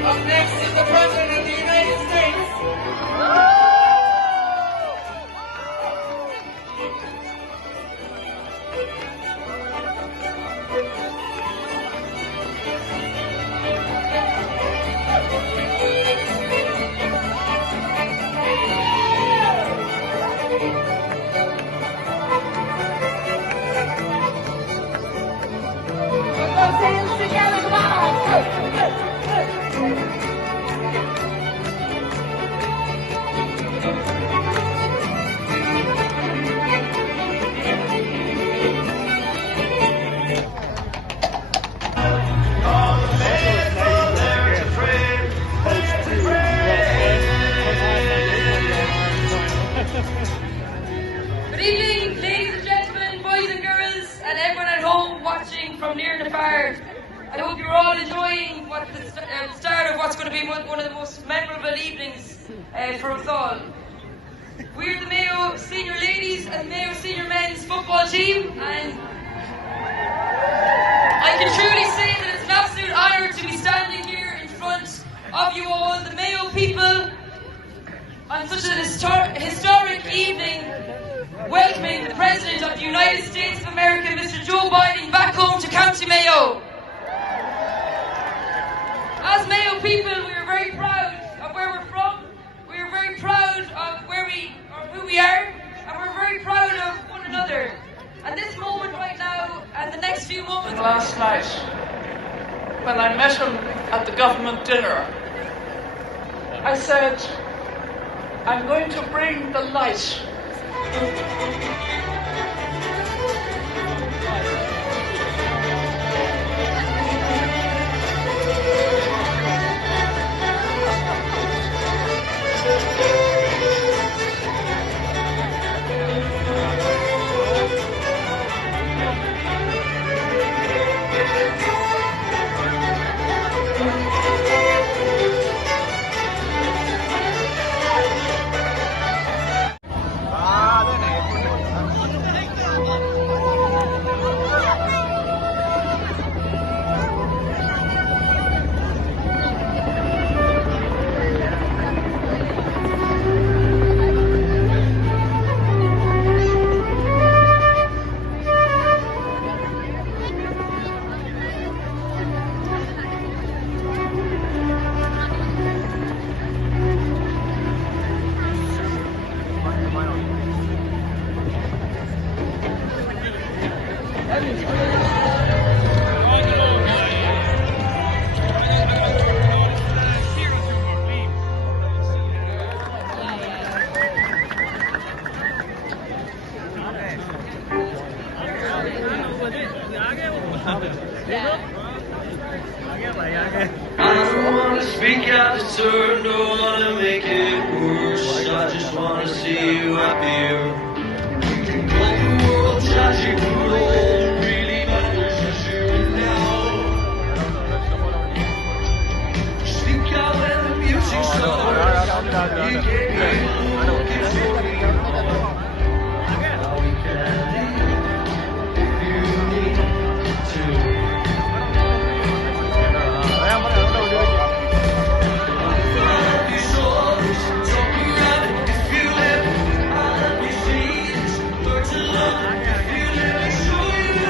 Up next is the President of the United States. Put those hands together, come on! Good evening, ladies and gentlemen, boys and girls, and everyone at home watching from near and far. I hope you're all enjoying the start of what's going to be one of the most memorable evenings for us all. We're the Mayo Senior Ladies and Mayo Senior Men's football team, and I can truly say that it's an absolute honour to be standing here in front of you all, the Mayo people, on such an historic evening, welcoming the President of the United States of America, Mr. Joe Biden, back home to County Mayo. As Mayo people, we are very proud of where we're from, we are very proud of who we are, and we're very proud of one another. And this moment right now, and the next few moments... Last night, when I met him at the government dinner, I said, I'm going to bring the light. I don't wanna speak out of turn, don't wanna make it worse. I just wanna see you happier. We can go the world tragic, but all that really matters is here and now. Speak out when the music starts. You can't get look at me. Now we can leave if you need to. If you let me see it, learn to love. If you let me show you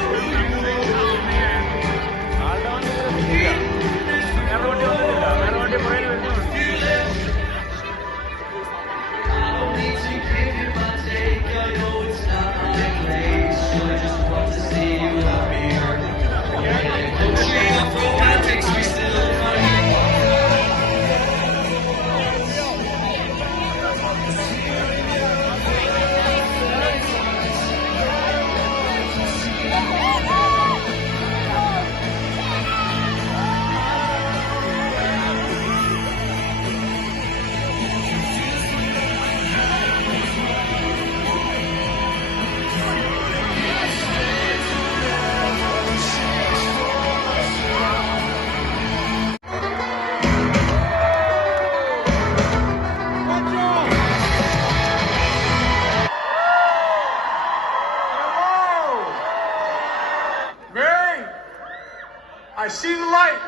I see the light.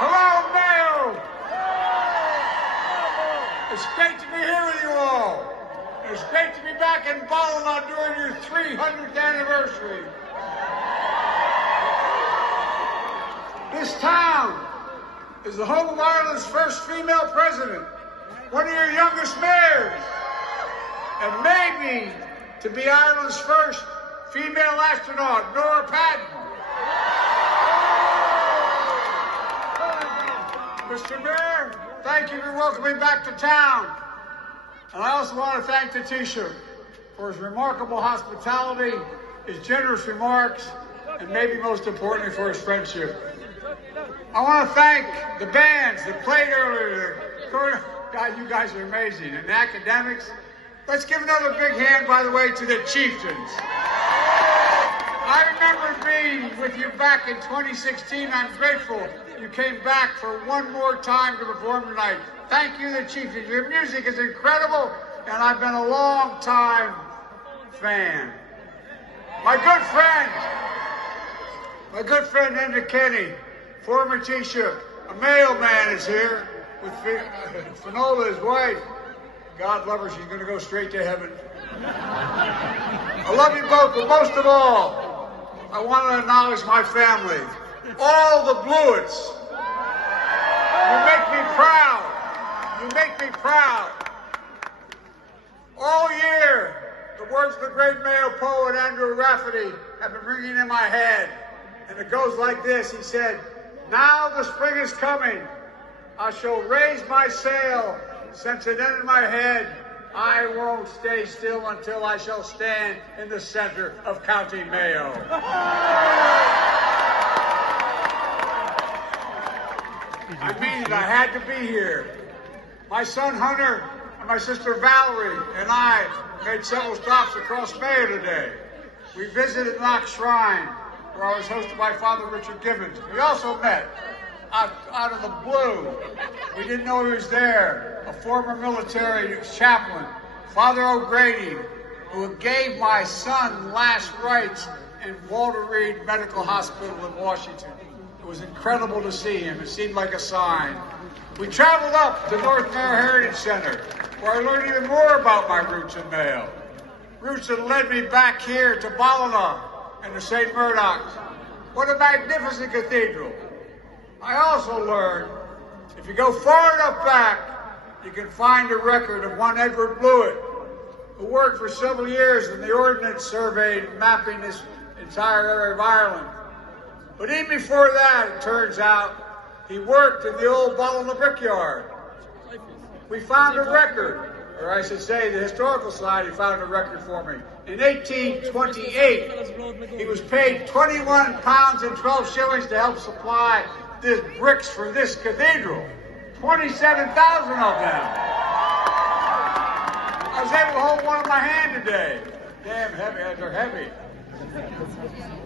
Hello, Mayo. It's great to be here with you all. It's great to be back in Ballina during your 300th anniversary. This town is the home of Ireland's first female president, one of your youngest mayors, and maybe to be Ireland's first female astronaut, Nora Patton. Mr. Mayor, thank you for welcoming me back to town. And I also want to thank the Taoiseach for his remarkable hospitality, his generous remarks, and maybe most importantly for his friendship. I want to thank the bands that played earlier. God, you guys are amazing. And the academics. Let's give another big hand, by the way, to the Chieftains. I remember being with you back in 2016. I'm grateful you came back for one more time to perform tonight. Thank you, the Chieftains. Your music is incredible, and I've been a long-time fan. My good friend Enda Kenny, former Taoiseach, a Mayo man, is here with Finola, his wife. God love her, she's going to go straight to heaven. I love you both, but most of all, I want to acknowledge my family, all the Blewitts. You make me proud. You make me proud. All year, the words of the great Mayo poet Andrew Rafferty have been ringing in my head. And it goes like this. He said, "Now the spring is coming. I shall raise my sail. Since it entered my head, I won't stay still until I shall stand in the center of County Mayo." I mean it. I had to be here. My son Hunter and my sister Valerie and I made several stops across Mayo today. We visited Knox Shrine, where I was hosted by Father Richard Gibbons. We also met, out of the blue, we didn't know he was there, a former military chaplain, Father O'Grady, who gave my son last rites in Walter Reed Medical Hospital in Washington. It was incredible to see him. It seemed like a sign. We traveled up to North Mayo Heritage Center, where I learned even more about my roots in Mayo. Roots that led me back here to Ballina and to St. Murdoch's. What a magnificent cathedral. I also learned, if you go far enough back, you can find a record of one Edward Blewett, who worked for several years in the Ordnance Survey mapping this entire area of Ireland. But even before that, it turns out, he worked in the old Ballina brickyard. We found a record, or I should say the Historical Society found a record for me. In 1828, he was paid 21 pounds and 12 shillings to help supply the bricks for this cathedral. 27,000 of them. I was able to hold one in my hand today. Damn heavy, they're heavy.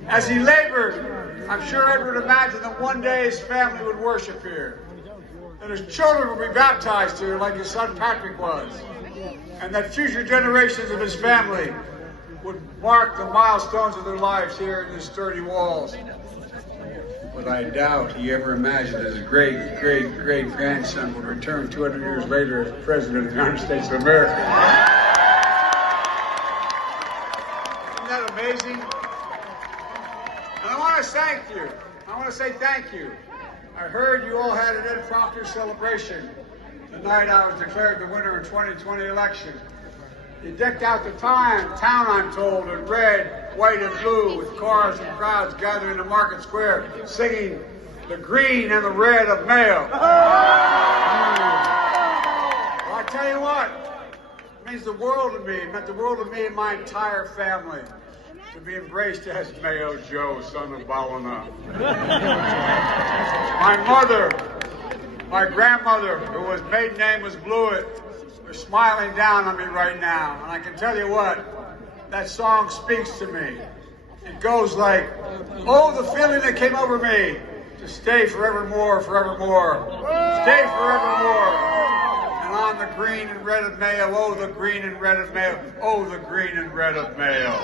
As he labored, I'm sure Edward imagined that one day his family would worship here, that his children would be baptized here like his son Patrick was, and that future generations of his family would mark the milestones of their lives here in these sturdy walls. But I doubt he ever imagined his great-great-great-grandson would return 200 years later as President of the United States of America. Isn't that amazing? And I want to thank you. I want to say thank you. I heard you all had an impromptu celebration the night I was declared the winner in 2020 election. You decked out the town, I'm told, in red, white, and blue, with cars and crowds gathering in the market square, singing the green and the red of Mayo. Well, I tell you what, it means the world to me. It meant the world to me and my entire family to be embraced as Mayo Joe, son of Ballina. My mother, my grandmother, whose maiden name was Blewett, are smiling down on me right now. And I can tell you what, that song speaks to me. It goes like, oh, the feeling that came over me to stay forevermore, forevermore. Stay forevermore. And on the green and red of Mayo, oh, the green and red of Mayo. Oh, the green and red of Mayo.